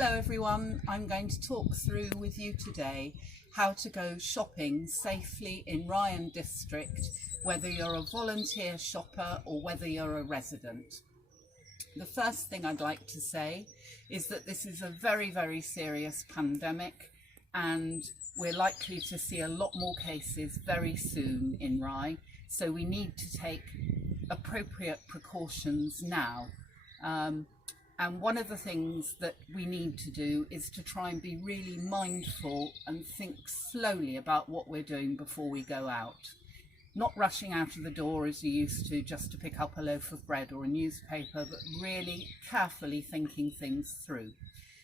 Hello everyone, I'm going to talk through with you today how to go shopping safely in Rye District, whether you're a volunteer shopper or whether you're a resident. The first thing I'd like to say is that this is a very, very serious pandemic and we're likely to see a lot more cases very soon in Rye, so we need to take appropriate precautions now. And one of the things that we need to do is to try and be really mindful and think slowly about what we're doing before we go out. Not rushing out of the door as you used to just to pick up a loaf of bread or a newspaper, but really carefully thinking things through.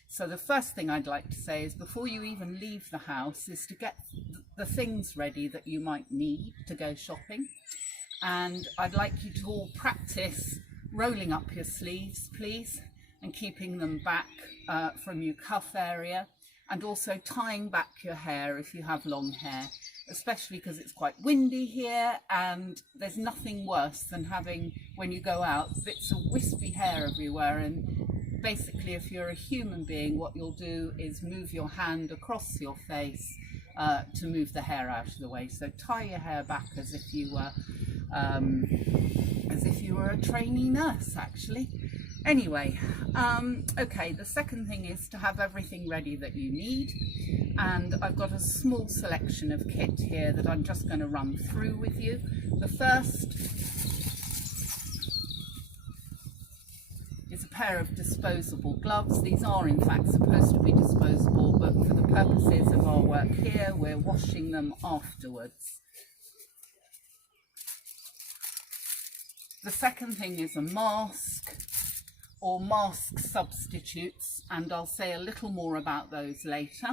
So the first thing I'd like to say is before you even leave the house is to get the things ready that you might need to go shopping. And I'd like you to all practice rolling up your sleeves, please, and keeping them back from your cuff area, and also tying back your hair if you have long hair, especially because it's quite windy here and there's nothing worse than having, when you go out, bits of wispy hair everywhere. And basically, if you're a human being, what you'll do is move your hand across your face to move the hair out of the way. So tie your hair back as if you were a trainee nurse, actually. Anyway, okay, the second thing is to have everything ready that you need, and I've got a small selection of kit here that I'm just going to run through with you. The first is a pair of disposable gloves. These are in fact supposed to be disposable, but for the purposes of our work here, we're washing them afterwards. The second thing is a mask or mask substitutes, and I'll say a little more about those later.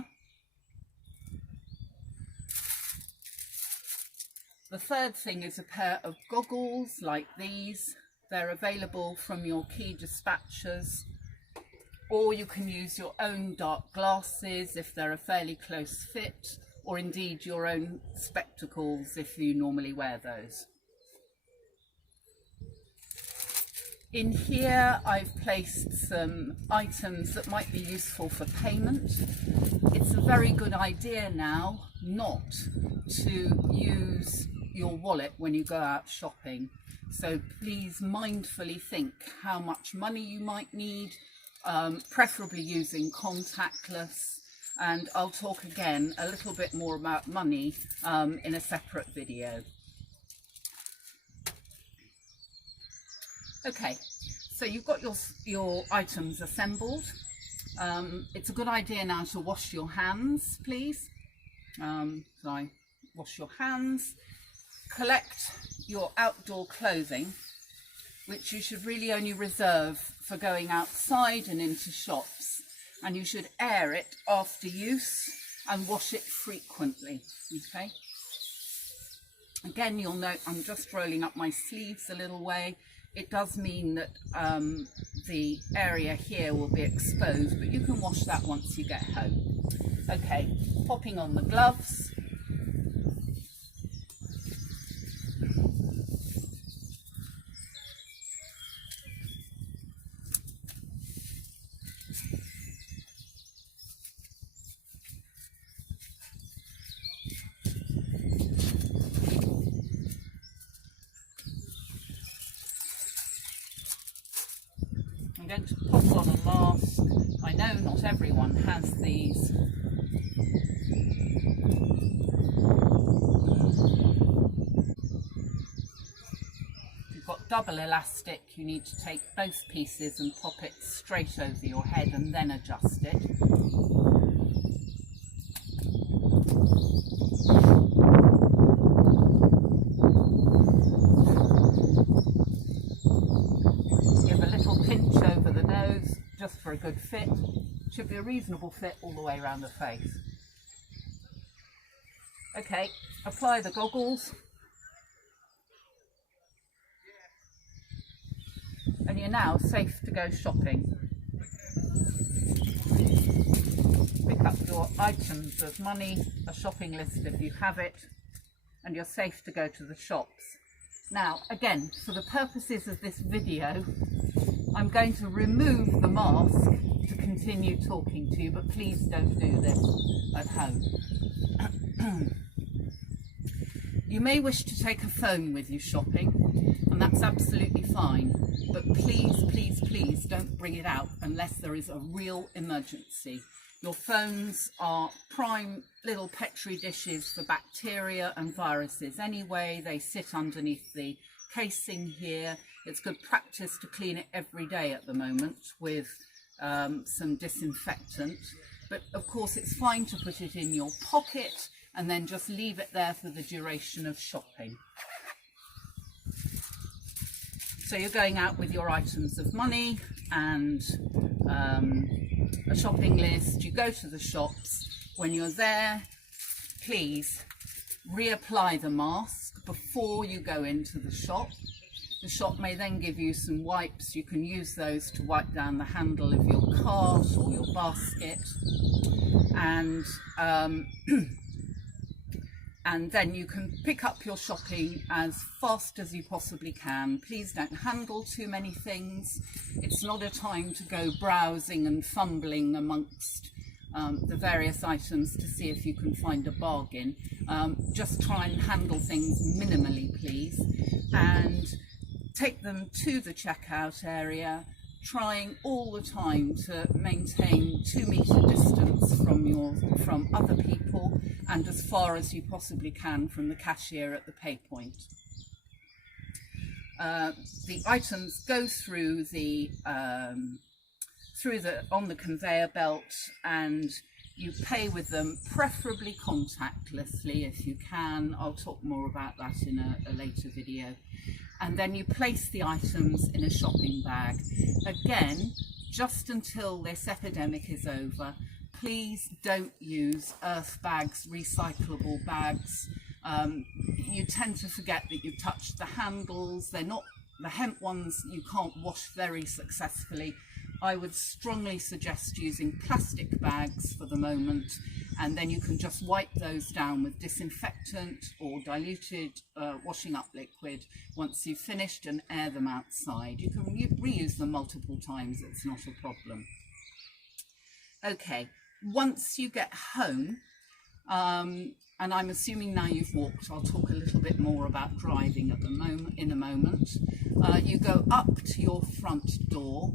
The third thing is a pair of goggles like these. They're available from your key dispatchers, or you can use your own dark glasses if they're a fairly close fit, or indeed your own spectacles if you normally wear those. In here I've placed some items that might be useful for payment. It's a very good idea now not to use your wallet when you go out shopping. So please mindfully think how much money you might need, preferably using contactless. And I'll talk again a little bit more about money in a separate video. Okay, so you've got your items assembled. It's a good idea now to wash your hands, please. So I wash your hands. Collect your outdoor clothing, which you should really only reserve for going outside and into shops. And you should air it after use and wash it frequently, okay? Again, you'll note I'm just rolling up my sleeves a little way. It does mean that the area here will be exposed, but you can wash that once you get home. Okay, popping on the gloves. I'm going to pop on a mask. I know not everyone has these. If you've got double elastic, you need to take both pieces and pop it straight over your head and then adjust it. Just for a good fit. Should be a reasonable fit all the way around the face. Okay, apply the goggles. And you're now safe to go shopping. Pick up your items of money, a shopping list if you have it, and you're safe to go to the shops. Now, again, for the purposes of this video, I'm going to remove the mask to continue talking to you, but please don't do this at home. You may wish to take a phone with you shopping, and that's absolutely fine, but please, please, please don't bring it out unless there is a real emergency. Your phones are prime little petri dishes for bacteria and viruses anyway. They sit underneath the casing here. It's good practice to clean it every day at the moment with some disinfectant, but of course it's fine to put it in your pocket and then just leave it there for the duration of shopping. So you're going out with your items of money and a shopping list. You go to the shops. When you're there, please reapply the mask before you go into the shop. The shop may then give you some wipes. You can use those to wipe down the handle of your cart or your basket, and then you can pick up your shopping as fast as you possibly can. Please don't handle too many things. It's not a time to go browsing and fumbling amongst the various items to see if you can find a bargain. Just try and handle things minimally, please, and take them to the checkout area, trying all the time to maintain 2 metre distance from other people and as far as you possibly can from the cashier at the pay point. The items go through on the conveyor belt, and you pay with them, preferably contactlessly if you can. I'll talk more about that in a later video. And then you place the items in a shopping bag. Again, just until this epidemic is over, please don't use earth bags, recyclable bags. You tend to forget that you've touched the handles. They're not, the hemp ones you can't wash very successfully. I would strongly suggest using plastic bags for the moment, and then you can just wipe those down with disinfectant or diluted washing up liquid once you've finished, and air them outside. You can reuse them multiple times, it's not a problem. Okay, once you get home, and I'm assuming now you've walked, I'll talk a little bit more about driving at the moment, in a moment. You go up to your front door,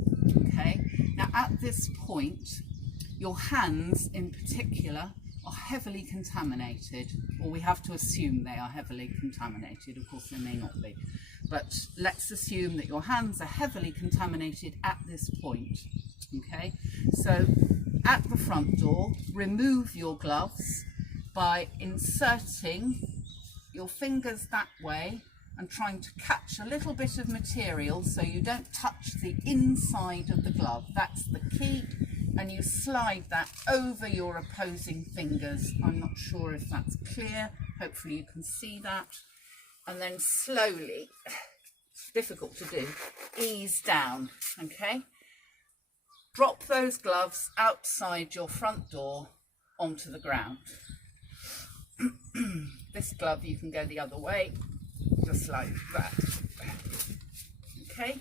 okay? Now at this point, your hands in particular are heavily contaminated, or we have to assume they are heavily contaminated. Of course they may not be, but let's assume that your hands are heavily contaminated at this point, okay? So at the front door, remove your gloves by inserting your fingers that way and trying to catch a little bit of material so you don't touch the inside of the glove. That's the key, and you slide that over your opposing fingers. I'm not sure if that's clear. Hopefully you can see that. And then slowly, it's difficult to do, ease down, okay? Drop those gloves outside your front door onto the ground. This glove, you can go the other way, just like that. Okay,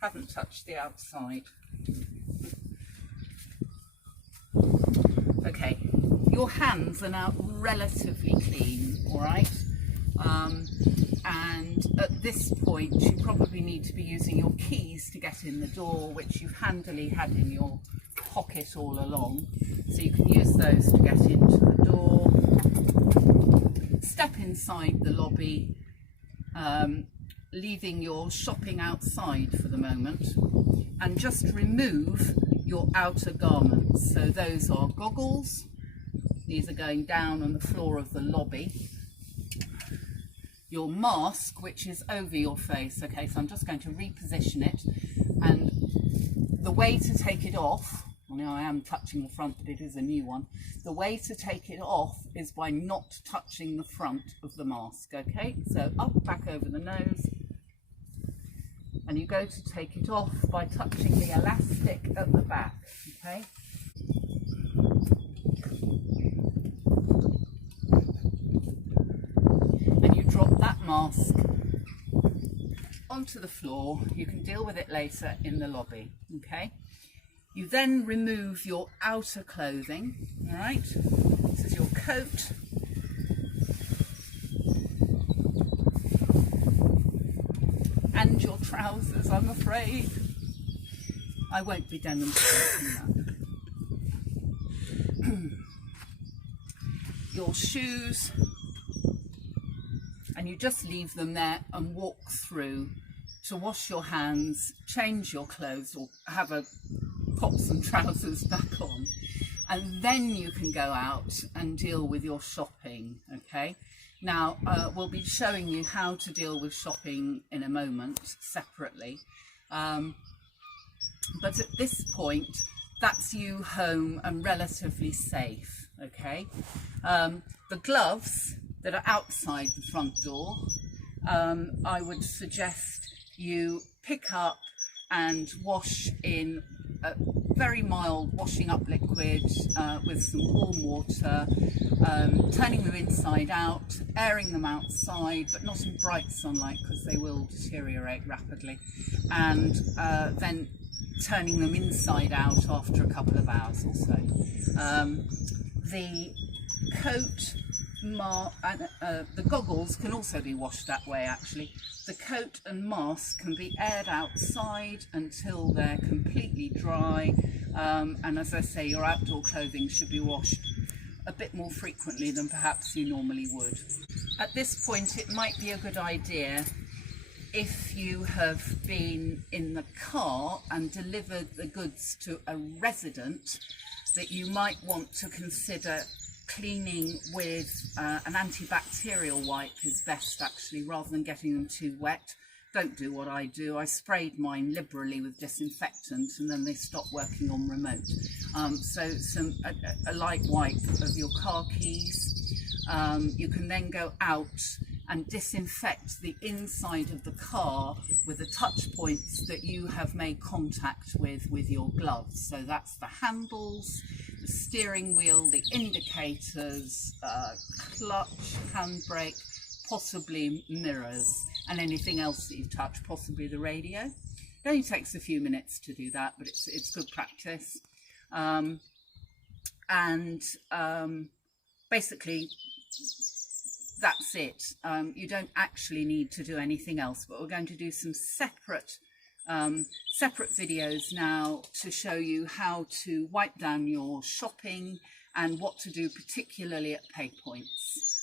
haven't touched the outside. Okay, your hands are now relatively clean, all right? And at this point, you probably need to be using your keys to get in the door, which you've handily had in your pocket all along. So you can use those to get into the door. Step inside the lobby, leaving your shopping outside for the moment, and just remove your outer garments. So those are goggles. These are going down on the floor of the lobby. Your mask, which is over your face. Okay, so I'm just going to reposition it, and the way to take it off, well, now I am touching the front, but it is a new one. The way to take it off is by not touching the front of the mask, okay? So up, back over the nose, and you go to take it off by touching the elastic at the back, okay? And you drop that mask onto the floor. You can deal with it later in the lobby, okay? You then remove your outer clothing, all right? This is your coat. And your trousers, I'm afraid. I won't be demonstrating that. Your shoes, and you just leave them there and walk through to wash your hands, change your clothes, or pop some trousers back on, and then you can go out and deal with your shopping. Okay, now we'll be showing you how to deal with shopping in a moment separately, but at this point that's you home and relatively safe. Okay, the gloves that are outside the front door, I would suggest you pick up and wash in a very mild washing up liquid with some warm water, turning them inside out, airing them outside, but not in bright sunlight because they will deteriorate rapidly, and then turning them inside out after a couple of hours or so. The coat, the goggles can also be washed that way actually. The coat and mask can be aired outside until they're completely dry, and as I say, your outdoor clothing should be washed a bit more frequently than perhaps you normally would. At this point it might be a good idea, if you have been in the car and delivered the goods to a resident, that you might want to consider cleaning with an antibacterial wipe is best actually, rather than getting them too wet. Don't do what I do. I sprayed mine liberally with disinfectant and then they stopped working on remote. So a light wipe of your car keys. You can then go out and disinfect the inside of the car with the touch points that you have made contact with your gloves. So that's the handles, the steering wheel, the indicators, clutch, handbrake, possibly mirrors, and anything else that you've touched, possibly the radio. It only takes a few minutes to do that, but it's good practice. Basically, that's it. You don't actually need to do anything else, but we're going to do some separate videos now to show you how to wipe down your shopping and what to do particularly at pay points.